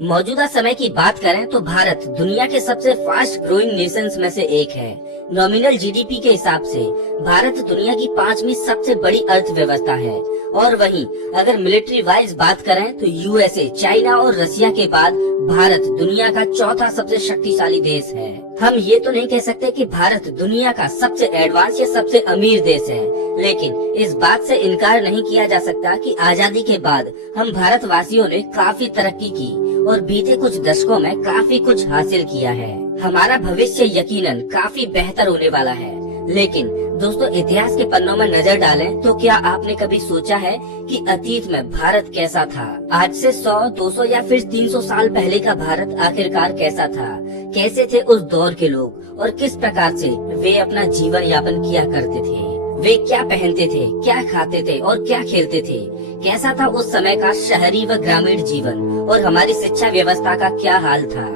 मौजूदा समय की बात करें तो भारत दुनिया के सबसे फास्ट ग्रोइंग नेशंस में से एक है। नॉमिनल जीडीपी के हिसाब से भारत दुनिया की 5वीं सबसे बड़ी अर्थव्यवस्था है। और वहीं अगर मिलिट्री वाइज बात करें तो यूएसए, चाइना और रसिया के बाद भारत दुनिया का चौथा सबसे शक्तिशाली देश है। हम ये तो नहीं कह सकते कि भारत दुनिया का सबसे एडवांस या सबसे अमीर देश है, लेकिन इस बात से इनकार नहीं किया जा सकता कि आजादी के बाद हम भारतवासियों ने काफी तरक्की की और बीते कुछ दशकों में काफी कुछ हासिल किया है। हमारा भविष्य यकीनन काफी बेहतर होने वाला है। लेकिन दोस्तों, इतिहास के पन्नों में नजर डालें तो क्या आपने कभी सोचा है कि अतीत में भारत कैसा था? आज से 100, 200 या फिर 300 साल पहले का भारत आखिरकार कैसा था? कैसे थे उस दौर के लोग और किस प्रकार से वे अपना जीवन यापन किया करते थे? वे क्या पहनते थे, क्या खाते थे और क्या खेलते थे? कैसा था उस समय का शहरी व ग्रामीण जीवन और हमारी शिक्षा व्यवस्था का क्या हाल था?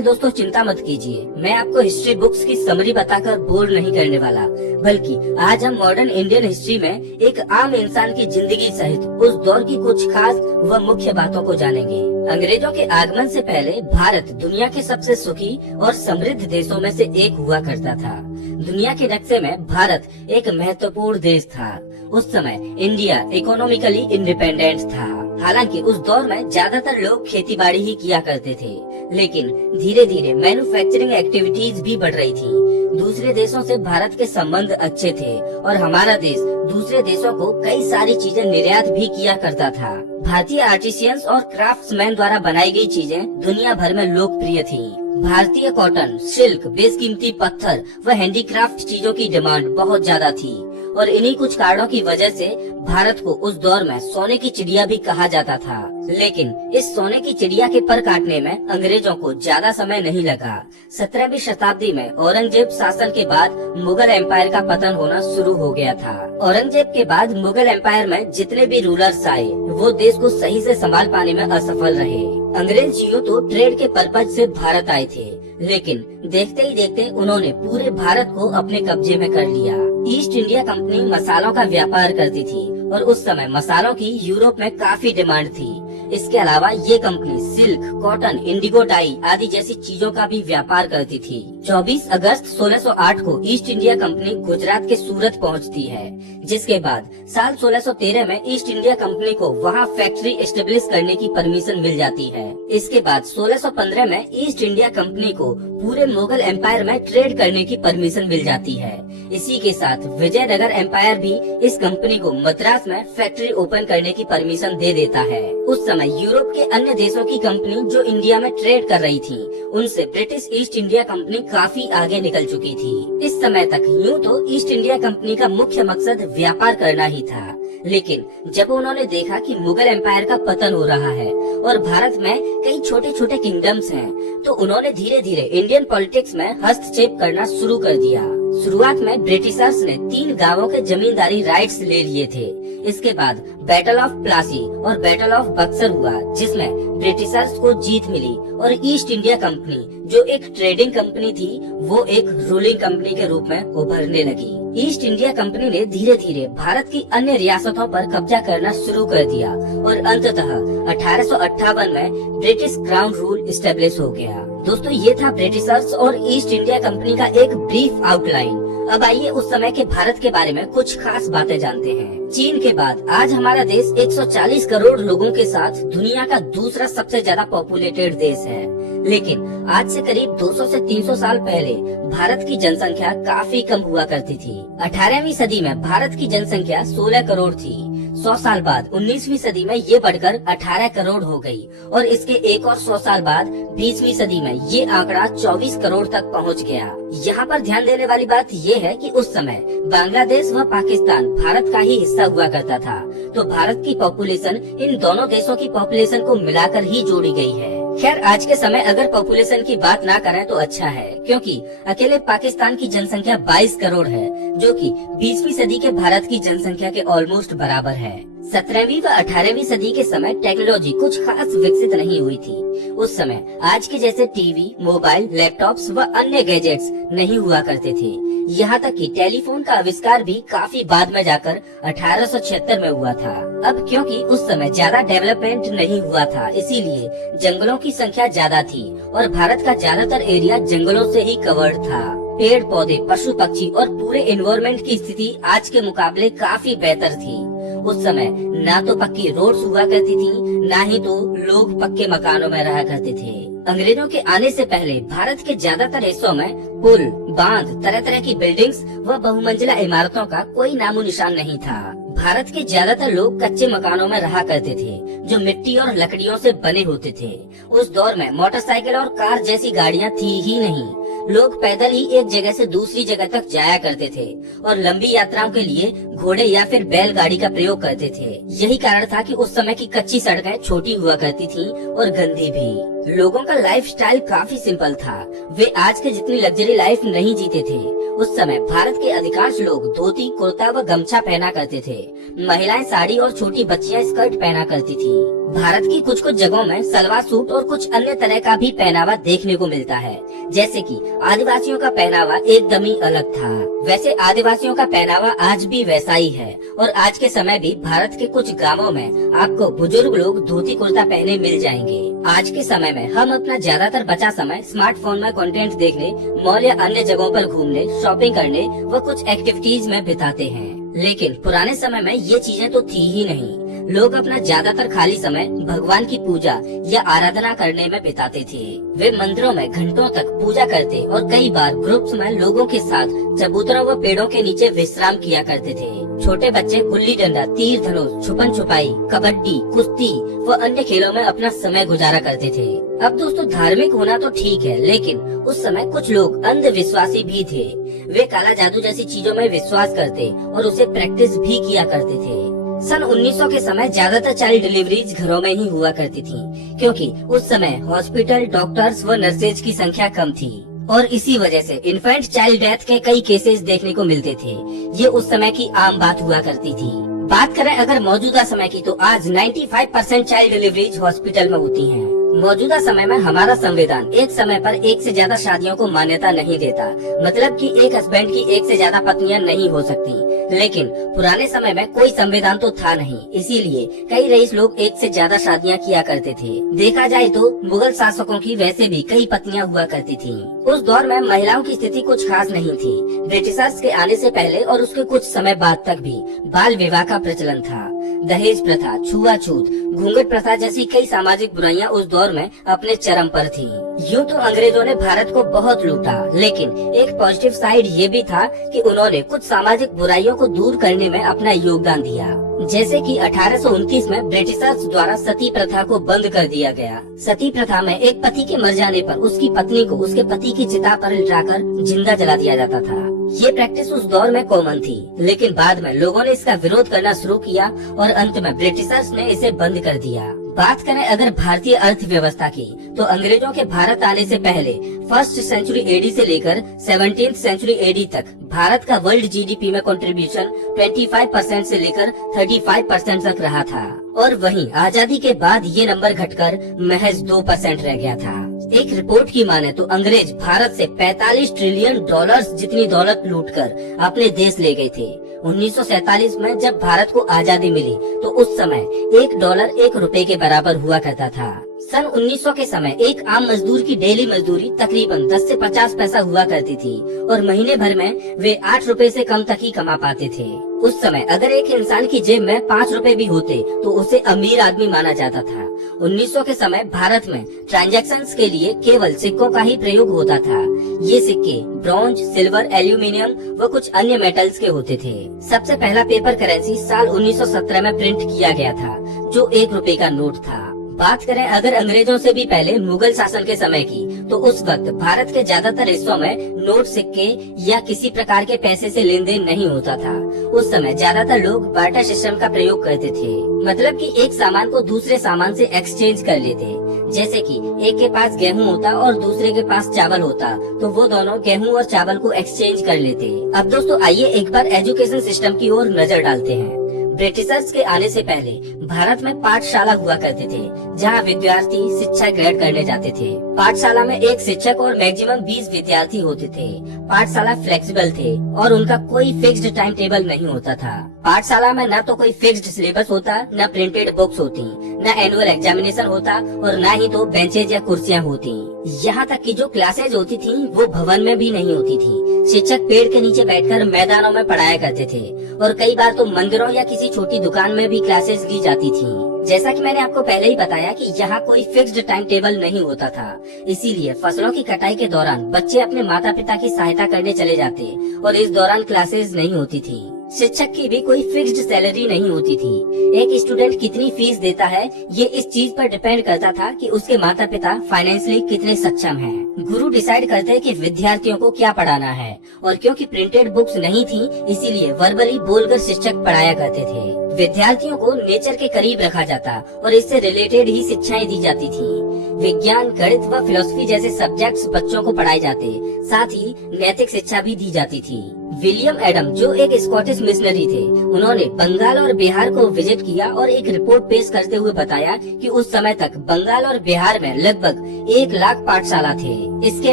दोस्तों, चिंता मत कीजिए, मैं आपको हिस्ट्री बुक्स की समरी बताकर बोर नहीं करने वाला, बल्कि आज हम मॉडर्न इंडियन हिस्ट्री में एक आम इंसान की जिंदगी सहित उस दौर की कुछ खास व मुख्य बातों को जानेंगे। अंग्रेजों के आगमन से पहले भारत दुनिया के सबसे सुखी और समृद्ध देशों में से एक हुआ करता था। दुनिया के नक्शे में भारत एक महत्वपूर्ण देश था। उस समय इंडिया इकोनॉमिकली इंडिपेंडेंट था। हालांकि उस दौर में ज्यादातर लोग खेती बाड़ी ही किया करते थे, लेकिन धीरे धीरे मैन्युफैक्चरिंग एक्टिविटीज भी बढ़ रही थी। दूसरे देशों से भारत के संबंध अच्छे थे और हमारा देश दूसरे देशों को कई सारी चीजें निर्यात भी किया करता था। भारतीय आर्टिसियंस और क्राफ्ट्समैन द्वारा बनाई गई चीजें दुनिया भर में लोकप्रिय थीं। भारतीय कॉटन, सिल्क, बेशकीमती पत्थर व हैंडीक्राफ्ट चीजों की डिमांड बहुत ज्यादा थी और इन्हीं कुछ कारणों की वजह से भारत को उस दौर में सोने की चिड़िया भी कहा जाता था। लेकिन इस सोने की चिड़िया के पर काटने में अंग्रेजों को ज्यादा समय नहीं लगा। 17वीं शताब्दी में औरंगजेब शासन के बाद मुगल एम्पायर का पतन होना शुरू हो गया था। औरंगजेब के बाद मुगल एम्पायर में जितने भी रूलर्स आए वो देश को सही से संभाल पाने में असफल रहे। अंग्रेज यूं तो ट्रेड के पर्पज से भारत आए थे, लेकिन देखते ही देखते उन्होंने पूरे भारत को अपने कब्जे में कर लिया। ईस्ट इंडिया कंपनी मसालों का व्यापार करती थी और उस समय मसालों की यूरोप में काफी डिमांड थी। इसके अलावा ये company silk, cotton, Indigo die आदि जैसी चीजों का भी व्यापार करती थी। 24 अगस्त 1608 को ईस्ट इंडिया कंपनी गुजरात के सूरत पहुंचती है, जिसके बाद साल 1613 में ईस्ट इंडिया कंपनी को वहां फैक्ट्री एस्टेब्लिश करने की परमिशन मिल जाती है। इसके बाद 1615 में ईस्ट इंडिया कंपनी को पूरे मुगल एम्पायर में ट्रेड करने की परमिशन मिल जाती है। इसी के साथ विजयनगर एम्पायर भी इस कंपनी को मद्रास में फैक्ट्री ओपन करने की परमिशन दे देता है। उस समय यूरोप के अन्य देशों की कंपनी जो इंडिया में ट्रेड कर रही थी, उनसे ब्रिटिश ईस्ट इंडिया कंपनी काफी आगे निकल चुकी थी। इस समय तक यूं तो ईस्ट इंडिया कंपनी का मुख्य मकसद व्यापार करना ही था, लेकिन जब उन्होंने देखा कि मुगल एम्पायर का पतन हो रहा है और भारत में कई छोटे छोटे किंगडम्स हैं, तो उन्होंने धीरे धीरे इंडियन पॉलिटिक्स में हस्तक्षेप करना शुरू कर दिया। शुरुआत में ब्रिटिशर्स ने 3 गांवों के जमींदारी राइट्स ले लिए थे। इसके बाद बैटल ऑफ प्लासी और बैटल ऑफ बक्सर हुआ, जिसमें ब्रिटिशर्स को जीत मिली और ईस्ट इंडिया कंपनी जो एक ट्रेडिंग कंपनी थी वो एक रूलिंग कंपनी के रूप में उभरने लगी। ईस्ट इंडिया कंपनी ने धीरे धीरे भारत की अन्य रियासतों पर कब्जा करना शुरू कर दिया और अंततः 1858 में ब्रिटिश क्राउन रूल इस्टेब्लिश हो गया। दोस्तों, ये था ब्रिटिशर्स और ईस्ट इंडिया कंपनी का एक ब्रीफ आउटलाइन। अब आइए उस समय के भारत के बारे में कुछ खास बातें जानते हैं। चीन के बाद आज हमारा देश 140 करोड़ लोगों के साथ दुनिया का दूसरा सबसे ज्यादा पॉपुलेटेड देश है। लेकिन आज से करीब 200 से 300 साल पहले भारत की जनसंख्या काफी कम हुआ करती थी। 18वीं सदी में भारत की जनसंख्या 16 करोड़ थी। 100 साल बाद 19वीं सदी में ये बढ़कर 18 करोड़ हो गई और इसके एक और 100 साल बाद 20वीं सदी में ये आंकड़ा 24 करोड़ तक पहुंच गया। यहाँ पर ध्यान देने वाली बात ये है कि उस समय बांग्लादेश व पाकिस्तान भारत का ही हिस्सा हुआ करता था, तो भारत की पॉपुलेशन इन दोनों देशों की पॉपुलेशन को मिलाकर ही जोड़ी गई है। खैर, आज के समय अगर पॉपुलेशन की बात ना करें तो अच्छा है, क्योंकि अकेले पाकिस्तान की जनसंख्या 22 करोड़ है, जो कि 20वीं सदी के भारत की जनसंख्या के ऑलमोस्ट बराबर है। 17वीं व 18वीं सदी के समय टेक्नोलॉजी कुछ खास विकसित नहीं हुई थी। उस समय आज के जैसे टीवी, मोबाइल, लैपटॉप्स व अन्य गैजेट्स नहीं हुआ करते थे। यहाँ तक कि टेलीफोन का आविष्कार भी काफी बाद में जाकर 1876 में हुआ था। अब क्योंकि उस समय ज्यादा डेवलपमेंट नहीं हुआ था, इसीलिए जंगलों की संख्या ज्यादा थी और भारत का ज्यादातर एरिया जंगलों से ही कवर्ड था। पेड़ पौधे, पशु पक्षी और पूरे एनवायरनमेंट की स्थिति आज के मुकाबले काफी बेहतर थी। उस समय ना तो पक्की रोड्स हुआ करती थी, ना ही तो लोग पक्के मकानों में रहा करते थे। अंग्रेजों के आने से पहले भारत के ज्यादातर हिस्सों में पुल, बांध, तरह तरह की बिल्डिंग्स व बहुमंजिला इमारतों का कोई नामो निशान नहीं था। भारत के ज्यादातर लोग कच्चे मकानों में रहा करते थे, जो मिट्टी और लकड़ियों से बने होते थे। उस दौर में मोटरसाइकिल और कार जैसी गाड़ियां थी ही नहीं। लोग पैदल ही एक जगह से दूसरी जगह तक जाया करते थे और लंबी यात्राओं के लिए घोड़े या फिर बैलगाड़ी का प्रयोग करते थे। यही कारण था कि उस समय की कच्ची सड़कें छोटी हुआ करती थी और गंदी भी। लोगों का लाइफस्टाइल काफी सिंपल था। वे आज के जितनी लग्जरी लाइफ नहीं जीते थे। उस समय भारत के अधिकांश लोग धोती, कुर्ता व गमछा पहना करते थे। महिलाएं साड़ी और छोटी बच्चियां स्कर्ट पहना करती थी। भारत की कुछ कुछ जगहों में सलवार सूट और कुछ अन्य तरह का भी पहनावा देखने को मिलता है, जैसे कि आदिवासियों का पहनावा एकदम ही अलग था। वैसे आदिवासियों का पहनावा आज भी वैसा ही है और आज के समय भी भारत के कुछ गांवों में आपको बुजुर्ग लोग धोती कुर्ता पहने मिल जाएंगे। आज के समय में हम अपना ज्यादातर बचा समय स्मार्टफोन में कंटेंट देखने, मॉल या अन्य जगहों पर घूमने, शॉपिंग करने व कुछ एक्टिविटीज में बिताते हैं। लेकिन पुराने समय में ये चीजें तो थी ही नहीं। लोग अपना ज्यादातर खाली समय भगवान की पूजा या आराधना करने में बिताते थे। वे मंदिरों में घंटों तक पूजा करते और कई बार ग्रुप्स में लोगों के साथ चबूतरों व पेड़ों के नीचे विश्राम किया करते थे। छोटे बच्चे गुल्ली डंडा, तीर धनुष, छुपन छुपाई, कबड्डी, कुश्ती व अन्य खेलों में अपना समय गुजारा करते थे। अब दोस्तों, धार्मिक होना तो ठीक है, लेकिन उस समय कुछ लोग अंधविश्वासी भी थे। वे काला जादू जैसी चीजों में विश्वास करते और उसे प्रैक्टिस भी किया करते थे। सन 1900 के समय ज्यादातर चाइल्ड डिलीवरीज घरों में ही हुआ करती थी, क्योंकि उस समय हॉस्पिटल, डॉक्टर्स व नर्सेज की संख्या कम थी और इसी वजह से इन्फेंट चाइल्ड डेथ के कई केसेस देखने को मिलते थे। ये उस समय की आम बात हुआ करती थी। बात करें अगर मौजूदा समय की, तो आज 95% चाइल्ड डिलीवरीज हॉस्पिटल में होती हैं। मौजूदा समय में हमारा संविधान एक समय पर एक से ज्यादा शादियों को मान्यता नहीं देता, मतलब कि एक हस्बैंड की एक से ज्यादा पत्नियां नहीं हो सकती। लेकिन पुराने समय में कोई संविधान तो था नहीं, इसीलिए कई रईस लोग एक से ज्यादा शादियां किया करते थे। देखा जाए तो मुगल शासकों की वैसे भी कई पत्नियां हुआ करती थीं। उस दौर में महिलाओं की स्थिति कुछ खास नहीं थी। ब्रिटिशर्स के आने से पहले और उसके कुछ समय बाद तक भी बाल विवाह का प्रचलन था। दहेज प्रथा, छुआछूत, घूंघट प्रथा जैसी कई सामाजिक बुराइयां उस दौर में अपने चरम पर थीं। यूं तो अंग्रेजों ने भारत को बहुत लूटा, लेकिन एक पॉजिटिव साइड ये भी था कि उन्होंने कुछ सामाजिक बुराइयों को दूर करने में अपना योगदान दिया। जैसे कि 1829 में ब्रिटिशर्स द्वारा सती प्रथा को बंद कर दिया गया। सती प्रथा में एक पति के मर जाने पर उसकी पत्नी को उसके पति की चिता पर लिटाकर जिंदा जला दिया जाता था। ये प्रैक्टिस उस दौर में कॉमन थी, लेकिन बाद में लोगों ने इसका विरोध करना शुरू किया और अंत में ब्रिटिशर्स ने इसे बंद कर दिया। बात करें अगर भारतीय अर्थव्यवस्था की, तो अंग्रेजों के भारत आने से पहले फर्स्ट सेंचुरी एडी से लेकर 17th सेंचुरी एडी तक भारत का वर्ल्ड जीडीपी में कंट्रीब्यूशन 25% से लेकर 35% तक रहा था और वहीं आजादी के बाद ये नंबर घटकर महज 2% रह गया था। एक रिपोर्ट की माने तो अंग्रेज भारत से 45 ट्रिलियन डॉलर्स जितनी दौलत लूटकर अपने देश ले गए थे। 1947 में जब भारत को आजादी मिली तो उस समय $1 1 रुपए के बराबर हुआ करता था। सन 1900 के समय एक आम मजदूर की डेली मजदूरी तकरीबन 10 से 50 पैसा हुआ करती थी और महीने भर में वे 8 रुपए से कम तक ही कमा पाते थे। उस समय अगर एक इंसान की जेब में 5 रुपए भी होते तो उसे अमीर आदमी माना जाता था। 1900 के समय भारत में ट्रांजैक्शंस के लिए केवल सिक्कों का ही प्रयोग होता था। ये सिक्के ब्रॉन्ज, सिल्वर, एल्यूमिनियम व कुछ अन्य मेटल्स के होते थे। सबसे पहला पेपर करेंसी साल 1917 में प्रिंट किया गया था, जो 1 रुपए का नोट था। बात करें अगर अंग्रेजों से भी पहले मुगल शासन के समय की, तो उस वक्त भारत के ज्यादातर हिस्सों में नोट, सिक्के या किसी प्रकार के पैसे से लेन देन नहीं होता था। उस समय ज्यादातर लोग बार्टर सिस्टम का प्रयोग करते थे, मतलब कि एक सामान को दूसरे सामान से एक्सचेंज कर लेते। जैसे कि एक के पास गेहूं होता और दूसरे के पास चावल होता, तो वो दोनों गेहूं और चावल को एक्सचेंज कर लेते। अब दोस्तों आइए एक बार एजुकेशन सिस्टम की ओर नजर डालते हैं। ब्रिटिशर्स के आने से पहले भारत में पाठशाला हुआ करते थे जहां विद्यार्थी शिक्षा ग्रहण करने जाते थे। पाठशाला में एक शिक्षक और मैक्सिमम 20 विद्यार्थी होते थे। पाठशाला फ्लेक्सिबल थे और उनका कोई फिक्स्ड टाइम टेबल नहीं होता था। पाठशाला में न तो कोई फिक्स्ड सिलेबस होता, न प्रिंटेड बुक्स होती, न एनुअल एग्जामिनेशन होता और न ही तो बेंचेज या कुर्सियां होती। यहाँ तक कि जो क्लासेज होती थी वो भवन में भी नहीं होती थी। शिक्षक पेड़ के नीचे बैठकर मैदानों में पढ़ाया करते थे और कई बार तो मंदिरों या किसी छोटी दुकान में भी क्लासेस ली जाती थी। जैसा कि मैंने आपको पहले ही बताया कि यहाँ कोई फिक्स्ड टाइम टेबल नहीं होता था, इसीलिए फसलों की कटाई के दौरान बच्चे अपने माता पिता की सहायता करने चले जाते और इस दौरान क्लासेस नहीं होती थी। शिक्षक की भी कोई फिक्स्ड सैलरी नहीं होती थी। एक स्टूडेंट कितनी फीस देता है ये इस चीज पर डिपेंड करता था कि उसके माता पिता फाइनेंशियली कितने सक्षम हैं। गुरु डिसाइड करते कि विद्यार्थियों को क्या पढ़ाना है और क्योंकि प्रिंटेड बुक्स नहीं थी इसीलिए वर्बली बोलकर शिक्षक पढ़ाया करते थे। विद्यार्थियों को नेचर के करीब रखा जाता और इससे रिलेटेड ही शिक्षाएं दी जाती थी। विज्ञान, गणित व फिलोसफी जैसे सब्जेक्ट्स बच्चों को पढ़ाए जाते, साथ ही नैतिक शिक्षा भी दी जाती थी। विलियम एडम जो एक स्कॉटिश मिशनरी थे, उन्होंने बंगाल और बिहार को विजिट किया और एक रिपोर्ट पेश करते हुए बताया कि उस समय तक बंगाल और बिहार में लगभग 1 लाख पाठशाला थे। इसके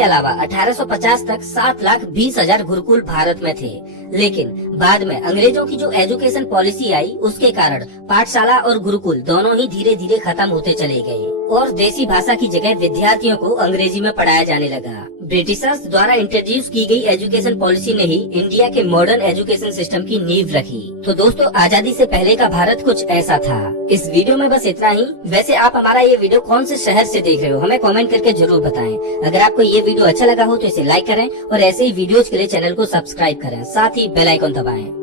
अलावा 1850 तक 7,20,000 गुरुकुल भारत में थे, लेकिन बाद में अंग्रेजों की जो एजुकेशन पॉलिसी आई उसके कारण पाठशाला और गुरुकुल दोनों ही धीरे धीरे खत्म होते चले गए और देसी भाषा की जगह विद्यार्थियों को अंग्रेजी में पढ़ाया जाने लगा। ब्रिटिशर्स द्वारा इंट्रोड्यूस की गई एजुकेशन पॉलिसी ने ही इंडिया के मॉडर्न एजुकेशन सिस्टम की नींव रखी। तो दोस्तों, आजादी से पहले का भारत कुछ ऐसा था। इस वीडियो में बस इतना ही। वैसे आप हमारा ये वीडियो कौन से शहर से देख रहे हो हमें कमेंट करके जरूर बताएं। अगर आपको ये वीडियो अच्छा लगा हो तो इसे लाइक करें और ऐसे ही वीडियोज के लिए चैनल को सब्सक्राइब करें, साथ ही बेल आइकन दबाएं।